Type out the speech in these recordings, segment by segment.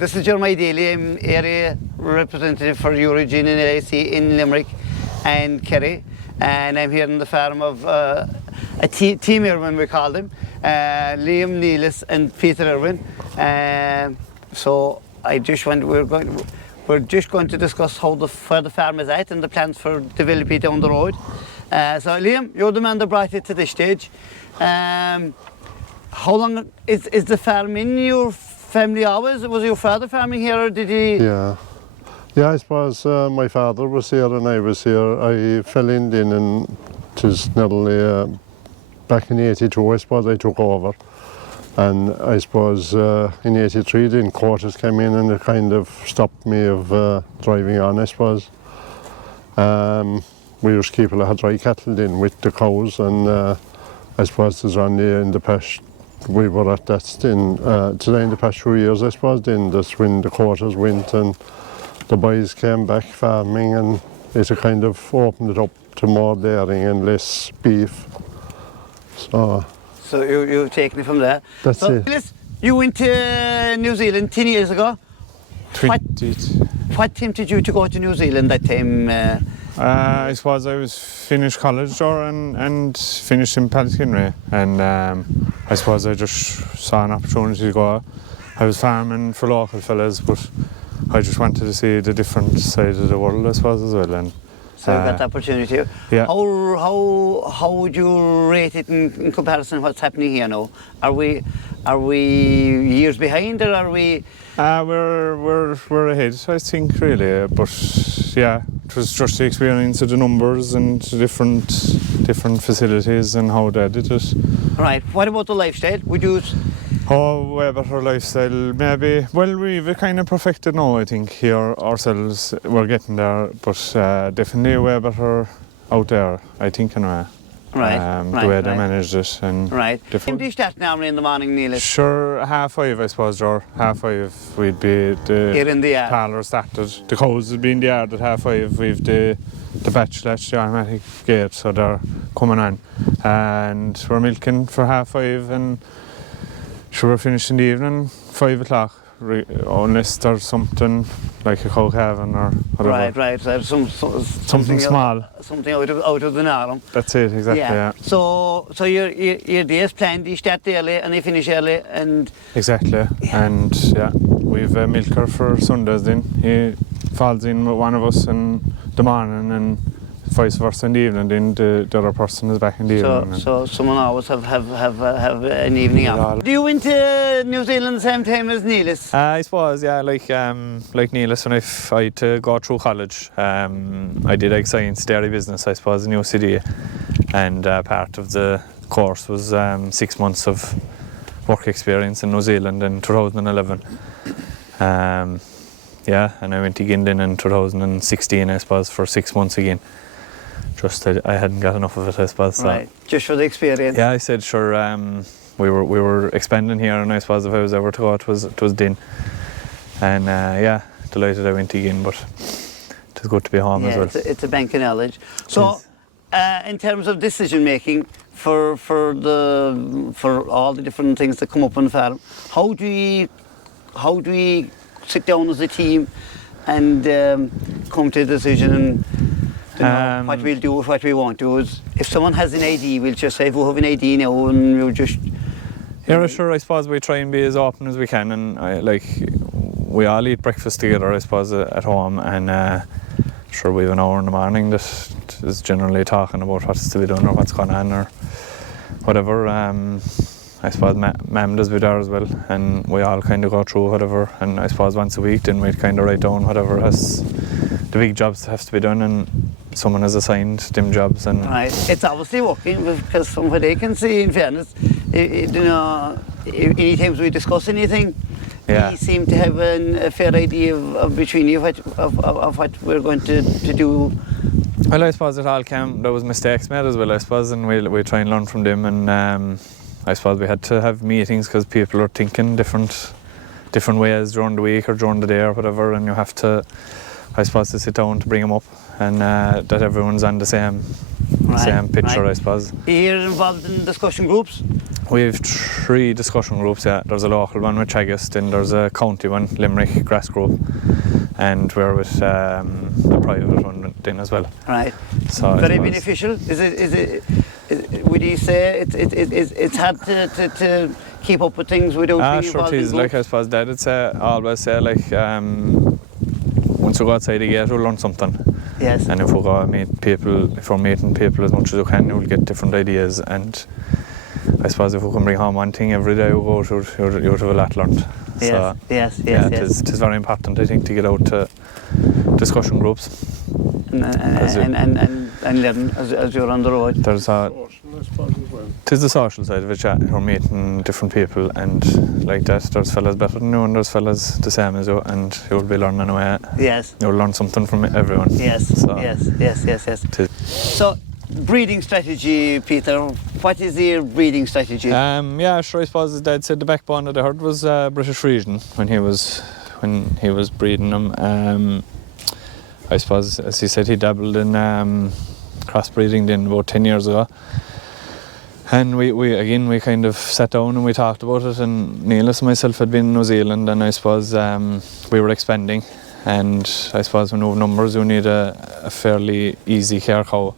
this is Jeremiah Daly. I'm area representative for Eurogene Ai in Limerick and Kerry, and I'm here on the farm of a team Irwin, we call them, Liam, Neelis and Peter Irwin. So we're just going to discuss where the farm is at and the plans for developing it down the road. So Liam, you're the man that brought it to this stage. How long is the farm in your family always? Was your father farming here, or did he? Yeah, I suppose my father was here and I was here. I fell in and just nearly back in '82, I suppose I took over. And I suppose in '83 then quarters came in and it kind of stopped me of driving on, I suppose. We used to keep a lot of dry cattle in with the cows, and I suppose there's only in the past, we were at that today in the past few years, I suppose, then that's when the quarters went and the boys came back farming, and it kind of opened it up to more dairying and less beef. So you've taken it from there. That's it. Listen, you went to New Zealand 10 years ago. 20. What tempted you to go to New Zealand that time? I suppose I was finished college there and finished in Palestine, and I suppose I just saw an opportunity to go. I was farming for local fellas, but I just wanted to see the different side of the world, I suppose, as well. And so you got the opportunity. Yeah. How would you rate it in comparison to what's happening here now? Are we years behind, or are we? We're ahead, I think, really. But yeah, it was just the experience of the numbers and the different facilities and how they did it. Right. What about the lifestyle? Would you? Oh, way better lifestyle, maybe. Well, we've kind of perfected now, I think, here ourselves. We're getting there, but definitely way better out there, I think, anyway. The way they managed it. And right. When do you start normally in the morning, Neil? Sure, 5:30, I suppose, or 5:30 we'd be here in the yard. Parlour started. The cows would be in the yard at 5:30. We've the batch latch, the automatic gate, so they're coming on. And we're milking for 5:30, and sure, we're finished in the evening, 5 o'clock, unless there's something like a cow calving or whatever. Right. Something small. Something out of the norm. That's it, exactly, yeah. So your day's planned, you start early and you finish early, and... Exactly, yeah. And yeah, we've a milker for Sundays then. He falls in with one of us in the morning and vice versa in the evening, then the other person is back in the evening. So someone always have an evening off. Do you went to New Zealand the same time as Neelis? I suppose, yeah, like Neelis, when I had to go through college, I did Ag Science Dairy Business, I suppose, in UCD, and part of the course was 6 months of work experience in New Zealand in 2011. Yeah, and I went again then in 2016, I suppose, for 6 months again. Just I hadn't got enough of it, I suppose. So. Right, just for the experience. Yeah, I said sure. We were expanding here, and I suppose if I was ever to go, it was then. And yeah, delighted I went again, but it was good to be home as well. It's a bank of knowledge. So, in terms of decision making for all the different things that come up on the farm, how do we sit down as a team and come to a decision and what we'll do, what we won't do? Is if someone has an idea, we'll just say we have an idea now, and we'll just. Yeah, sure. I suppose we try and be as open as we can, and we all eat breakfast together, I suppose, at home, and sure we have an hour in the morning that is generally talking about what's to be done or what's going on or whatever. I suppose Mam does be there as well, and we all kind of go through whatever, and I suppose once a week then we'd kind of write down whatever has the big jobs that have to be done, and someone has assigned them jobs. And right, it's obviously working, because from what I can see, in fairness, any times we discuss anything, we seem to have a fair idea of between you of what we're going to do. Well, I suppose it all came, there was mistakes made as well, I suppose, and we try and learn from them, and I suppose we had to have meetings because people are thinking different ways during the week or during the day or whatever, and you have to, I suppose, to sit down to bring them up, and that everyone's on the same picture, I suppose. Are you involved in discussion groups? We have 3 discussion groups, yeah. There's a local one with Teagasc, then there's a county one, Limerick, Grass Group, and we're with a private one then as well. Right. So very beneficial. Is it? Would you say it's hard to keep up with things without being sure involved it in is. groups? Like I suppose Dad would say, always say, like, once you go outside the gate, you'll learn something. Yes. And if we go meet people, if we're meeting people as much as we can, you'll get different ideas. And I suppose if we can bring home one thing every day we go to, you'll have a lot learned. Yes, so, yes. It is very important, I think, to get out to discussion groups. And learn as you're on the road. There's it is the social side of it, yeah. You're meeting different people, and like that, there's fellas better than you, and there's fellas the same as you, and you'll be learning away. Yes. You'll learn something from everyone. Yes, so, yes. So, breeding strategy, Peter. What is your breeding strategy? Yeah, sure. I suppose his dad said the backbone of the herd was British Frisian when he was breeding them. I suppose, as he said, he dabbled in crossbreeding then about 10 years ago. And we kind of sat down and we talked about it, and Neelis and myself had been in New Zealand, and I suppose we were expanding, and I suppose when you have numbers you need a fairly easy care cow,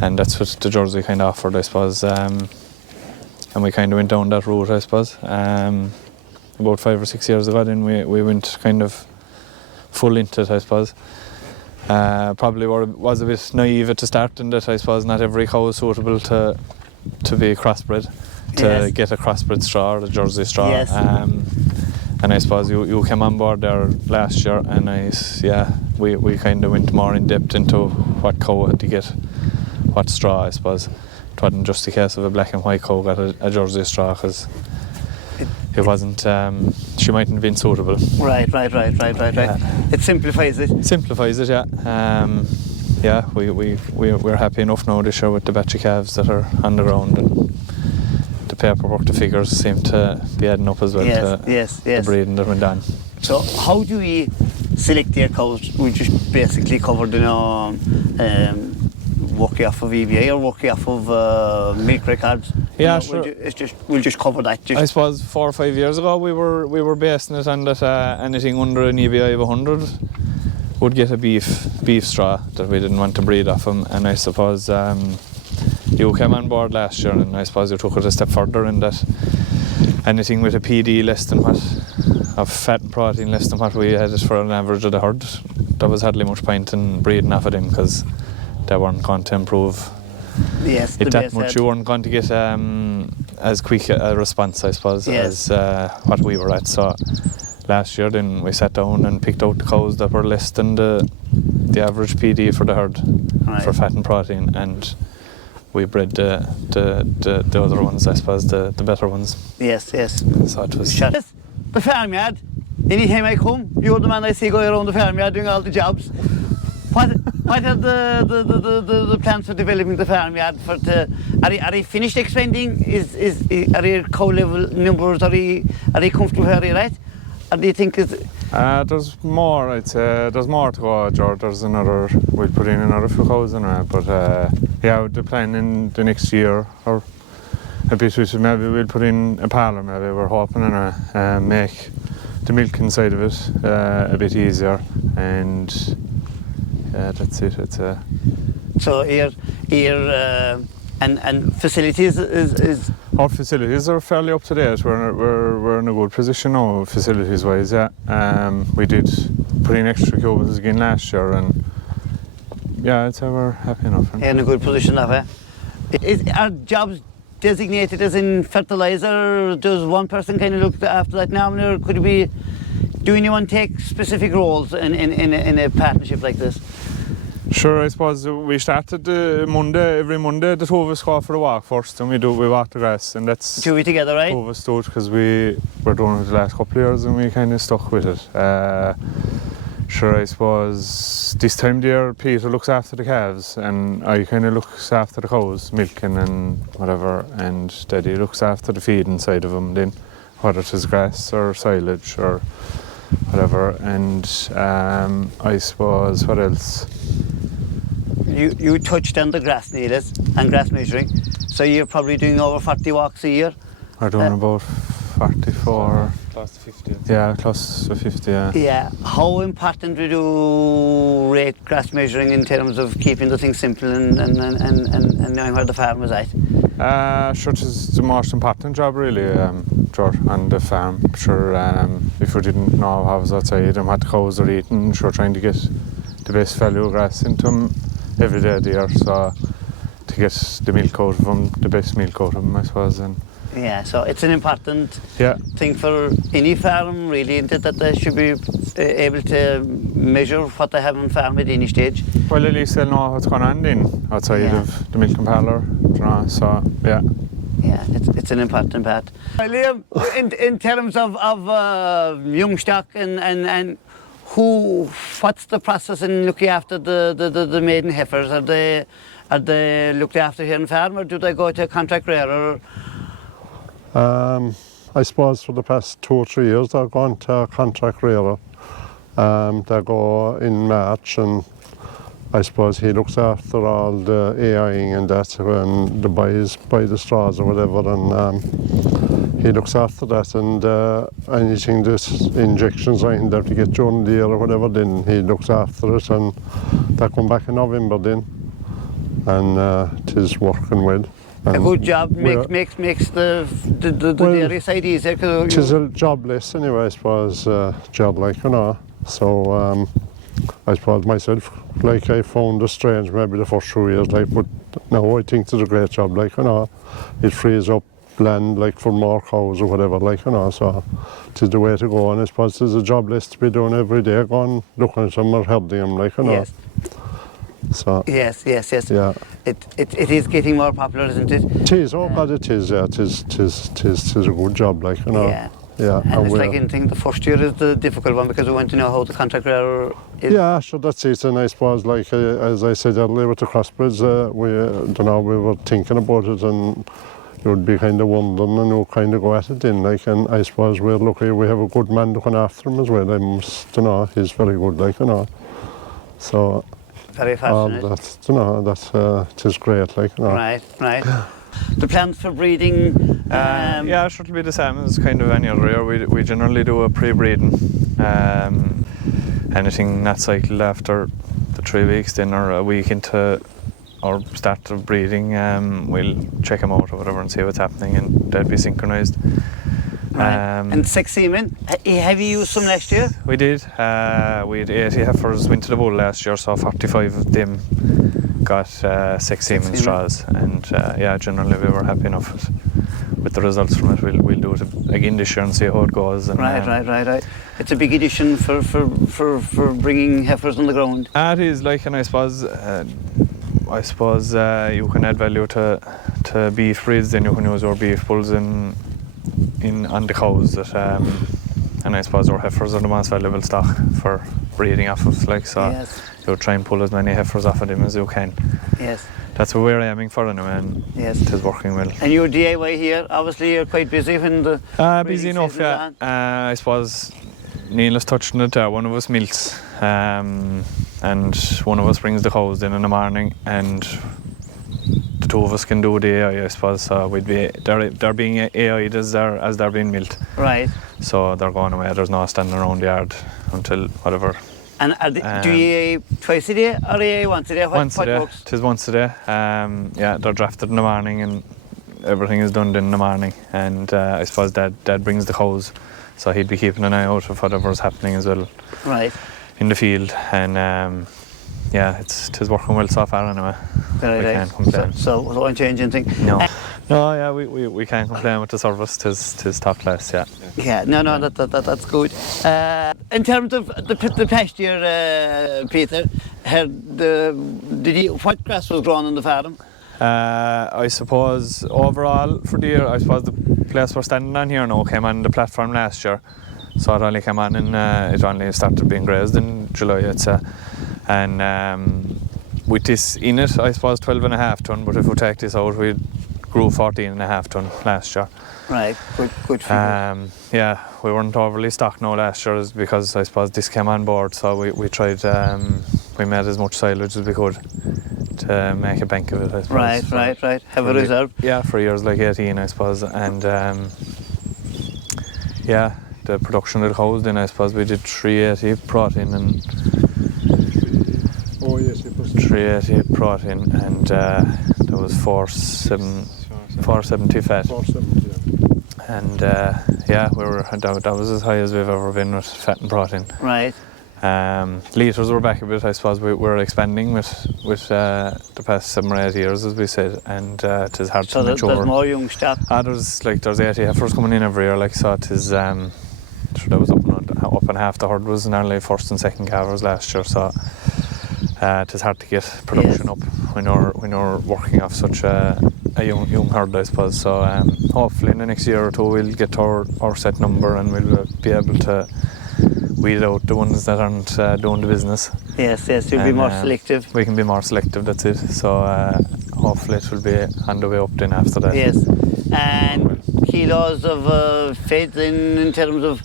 and that's what the Jersey kind of offered, I suppose, and we kind of went down that route, I suppose. About 5 or 6 years ago then we went kind of full into it, I suppose. Probably was a bit naive at the start in that I suppose not every cow is suitable to be crossbred, get a crossbred straw or a Jersey straw. Yes. And I suppose you came on board there last year, and we kind of went more in depth into what cow had to get what straw, I suppose. It wasn't just a case of a black and white cow got a Jersey straw, because it wasn't, she mightn't have been suitable. Right. It simplifies it. Simplifies it, yeah. We're happy enough now this year with the batch of calves that are on the ground, and the paperwork, the figures seem to be adding up as well the breeding that went on. So how do we select their cows? We just basically covered, working off of EBA or working off of milk records. Yeah, sure. We'll just cover that. I suppose 4 or 5 years ago we were basing it on that anything under an EBI of 100 would get a beef straw, that we didn't want to breed off them. And I suppose you came on board last year, and I suppose you took it a step further in that anything with a PD less than what, of fat and protein less than what we had it for an average of the herd, there was hardly much point in breeding off of them, because they weren't going to improve it that much. You weren't going to get as quick a response, I suppose, as what we were at. So last year then we sat down and picked out the cows that were less than the average PD for the herd, for fat and protein, and we bred the other ones, I suppose, the better ones. Yes. So it was... The farmyard. Anytime I come, you're the man I see going around the farmyard doing all the jobs. What are the plans for developing the farmyard? Are they finished expanding? Are their cow level numbers, are they comfortable where they're at? Or do you think there's more, I'd say. There's more to go, George. We'll put in another few cows in there, but the plan in the next year, or a bit, maybe we'll put in a parlour, maybe we're hoping, and make the milking side of it a bit easier, and that's it. So here and facilities is our facilities are fairly up to date. We're in a good position now, facilities wise. We did put in extra cubicles again last year, and I'd say we're happy enough. In a good position now, Are jobs designated as in fertilizer? Does one person kind of look after that now, or could it be? Do anyone take specific roles in a partnership like this? Sure, I suppose we started every Monday the two of us go for a walk first, and we walk the grass, and that's two we together, right? Two of us do it because we were doing it the last couple of years, and we kind of stuck with it. Sure, I suppose this time of the year Peter looks after the calves, and I kind of looks after the cows, milking and whatever, and Daddy looks after the feeding side of them then, whether it is grass or silage or whatever. And I suppose, what else? You touched on the grass, Neelis, and grass measuring. So you're probably doing over 40 walks a year. are doing about 44. Close to 50. Yeah, close to 50, yeah. Yeah. How important we do rate grass measuring in terms of keeping the thing simple and knowing where the farm is at? Sure, it's the most important job really, sure, on the farm. Sure, if we didn't know how it was outside and what the cows are eating, sure, trying to get the best value of grass into them every day of the year, so to get the milk out of them, the best milk out of them, I suppose. And yeah, so it's an important yeah, thing for any farm, really, isn't it, that they should be able to measure what they have on farm at any stage. well, at least they'll know what's going on then outside Yeah. of the milking parlour, you know, so yeah. Yeah, it's an important part. Liam, in terms of young stock and what's the process in looking after the maiden heifers? Are they looked after here in farm, or do they go to a contract rearer? I suppose for the past 2 or 3 years they're going to a contract rearer. They go in March, and I suppose he looks after all the AIing and that, and the buy the straws or whatever, and he looks after that, and anything that's injections or anything that to get during the year or whatever, then he looks after it, and they come back in November then, and it is working well. A good job makes the dairy side easier. It is a job less anyway, I suppose, job like, you know. So I suppose myself, like, I found it strange maybe the first 2 years, like, but now I think it's a great job, like, you know. It frees up land, like, for more cows or whatever, like, you know, so it is the way to go, and I suppose there's a job less to be done every day, going looking at them or herding them, like, you know. Yes. So Yes. yeah. It is getting more popular, isn't it? It is, oh God, it is, yeah, it is a good job, like, you know. Yeah. Yeah, And it's like anything, the first year is the difficult one because we want to know how the contract rearer is. yeah, sure, that's it, and I suppose, like, as I said earlier with the crossbreds, we were thinking about it, and you would be kind of wondering and you kind of go at it then, like, and I suppose we're lucky we have a good man looking after him as well. I must, you know, he's very good, like, you know. So Very fascinating. that, you know, that it is great, like, you know. Right. The plans for breeding. Yeah, sure, it'll be the same as kind of any other year. We generally do a pre-breeding. Anything not cycled after the 3 weeks, then or a week into our start of breeding, we'll check them out or whatever and see what's happening, and they'll be synchronised. Right. And 6 semen, have you used some last year? We did. We had 80 heifers went to the bull last year, so 45 of them got 6 semen straws, and yeah, generally we were happy enough with the results from it. We'll do it again this year and see how it goes. And, Right. It's a big addition for bringing heifers on the ground. It is, like, and I suppose you can add value to beef breeds, then you can use our beef bulls on the cows that, and I suppose our heifers are the most valuable stock for breeding off of, like, so Yes. you'll try and pull as many heifers off of them as you can. Yes. That's what we're aiming for anyway, and Yes. it is working well. And your DIY here, obviously you're quite busy when the Busy breeding enough, season's yeah. on. I suppose Neil is touching it there. One of us milks, and one of us brings the cows in the morning, and the 2 of us can do the AI, I suppose. So they're being AI'd as they're being milked. Right. So they're going away. There's no standing around the yard until whatever. And do you AA twice a day or AA once a day? Once a day. Works? It is once a day. Yeah, they're drafted in the morning, and everything is done in the morning. And I suppose Dad brings the cows, so he'd be keeping an eye out of whatever's happening as well. Right. In the field, and yeah, it is working well so far anyway. Very we nice. can't complain. So won't change anything. No, yeah, we can't complain with the service. Tis top class, yeah. Yeah, no, that's good. In terms of the past year, Peter, what grass was grown on the farm? I suppose overall for the year, I suppose the place we're standing on here now came on the platform last year, so it only came on and it only started being grazed in July, I'd say. And with this in it, I suppose 12.5 tonne, but if we take this out, we grew 14.5 tonne last year. Right, good figure. Yeah, we weren't overly stocked now last year because I suppose this came on board, so we tried, we made as much silage as we could to make a bank of it, I suppose. Right. Have a reserve. Yeah, for years like 18, I suppose. And yeah, the production of the cows, then I suppose we did 380 protein and 380 protein, and there was 470 fat. 470, yeah. And yeah, that was as high as we've ever been with fat and protein. Right. Litres were back a bit, I suppose. We're expanding with the past 7 or 8 years, as we said, and it is hard to mature. So there's more young stock. There's 80 heifers coming in every year, like, so it is. That was up and half the herd was nearly first and second calvers last year, so it is hard to get production up when you're working off such a young herd, I suppose. So hopefully in the next year or two we'll get our set number and we'll be able to weed out the ones that aren't doing the business. Yes, you'll be more selective. We can be more selective, that's it. So hopefully it will be on the way up then after that. Yes. And kilos of feed in terms of?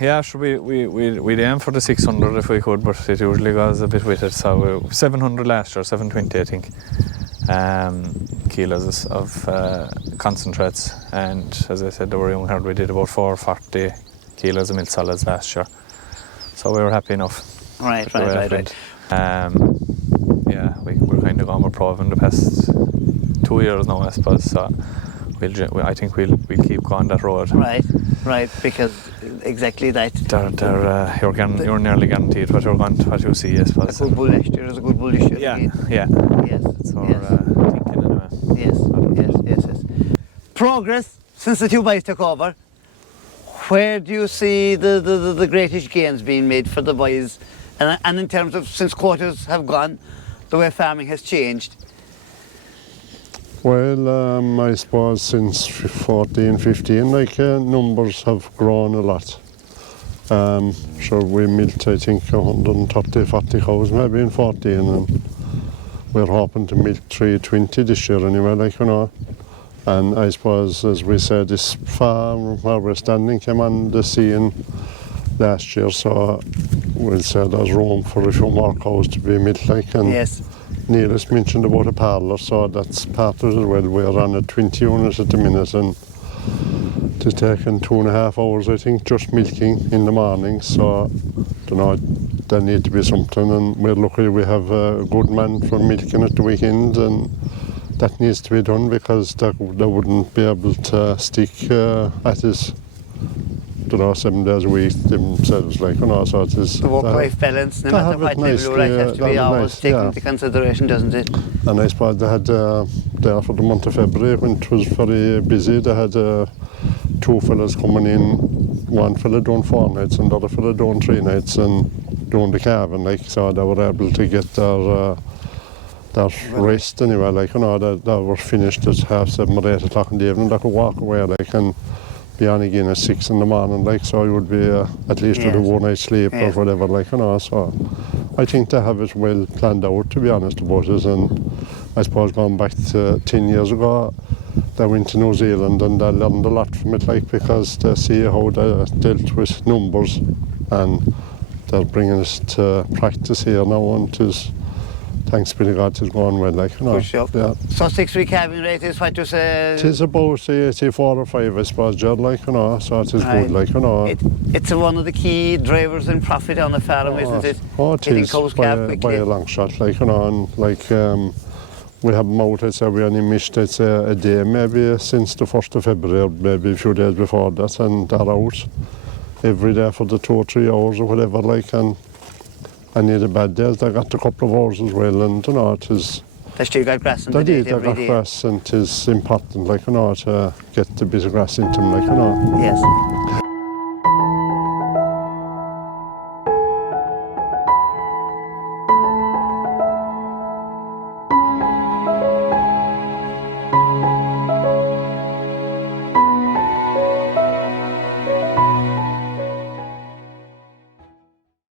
Yeah, sure, we'd aim for the 600 if we could, but it usually goes a bit with it. So 700 last year, 720 I think. Kilos of concentrates, and as I said, the young herd, we did about 440 kilos of milk solids last year, so we were happy enough. Right. Yeah, we're kind of on with pro in the past 2 years now, I suppose, so I think we'll keep going that road. Right, because exactly that. You're nearly guaranteed what you see, I suppose. A good bull next year is a good bull this year. Yeah. Yes. So we're thinking anyway. Yes. Progress since the two boys took over. Where do you see the greatest gains being made for the boys? And in terms of since quarters have gone, the way farming has changed? Well, I suppose since 14, 15, numbers have grown a lot. So we milked, I think, 130, 40 cows maybe in 14, and we're hoping to milk 320 this year anyway, And I suppose, as we said, this farm where we're standing came on the scene last year, so we'll say there's room for a few more cows to be milked, and yes. Neil has mentioned about a parlour, so that's part of it as well. We're on at 20 units at the minute, and it's taking 2.5 hours, I think, just milking in the morning, so there need to be something, and we're lucky we have a good man from milking at the weekend, and that needs to be done because they wouldn't be able to stick at his 7 days a week themselves, so it is the work-life balance, no matter what level you have to be always taken into consideration, doesn't it? And I suppose they had there for the month of February, when it was very busy, they had 2 fellas coming in, one fella doing 4 nights and the other fella doing 3 nights and doing the calving, so they were able to get their rest anyway, they were finished at 7:30 or 8 o'clock in the evening. They could walk away and be on again at 6 in the morning, so you would be at least with a 1 night's sleep or whatever, so I think they have it well planned out, to be honest about it. And I suppose going back to 10 years ago, they went to New Zealand and they learned a lot from it, because they see how they dealt with numbers, and they're bringing us to practice here now, and thanks be to God, it's going well, Sure. Yeah. So 6-week calving rate is what you say? It is about 84 or 5, I suppose, Jed, so it is good, It's one of the key drivers in profit on the farm, isn't it? It is, by a long shot, and we have them out, I'd say we only missed, I'd say, a day maybe since the 1st of February, maybe a few days before that, and they're out every day for the 2 or 3 hours or whatever, and any of the bad days, they got a couple of hours as well, and it is. They still got grass in the day every day. They got grass, and it is important, to get the bit of grass into them, Yes.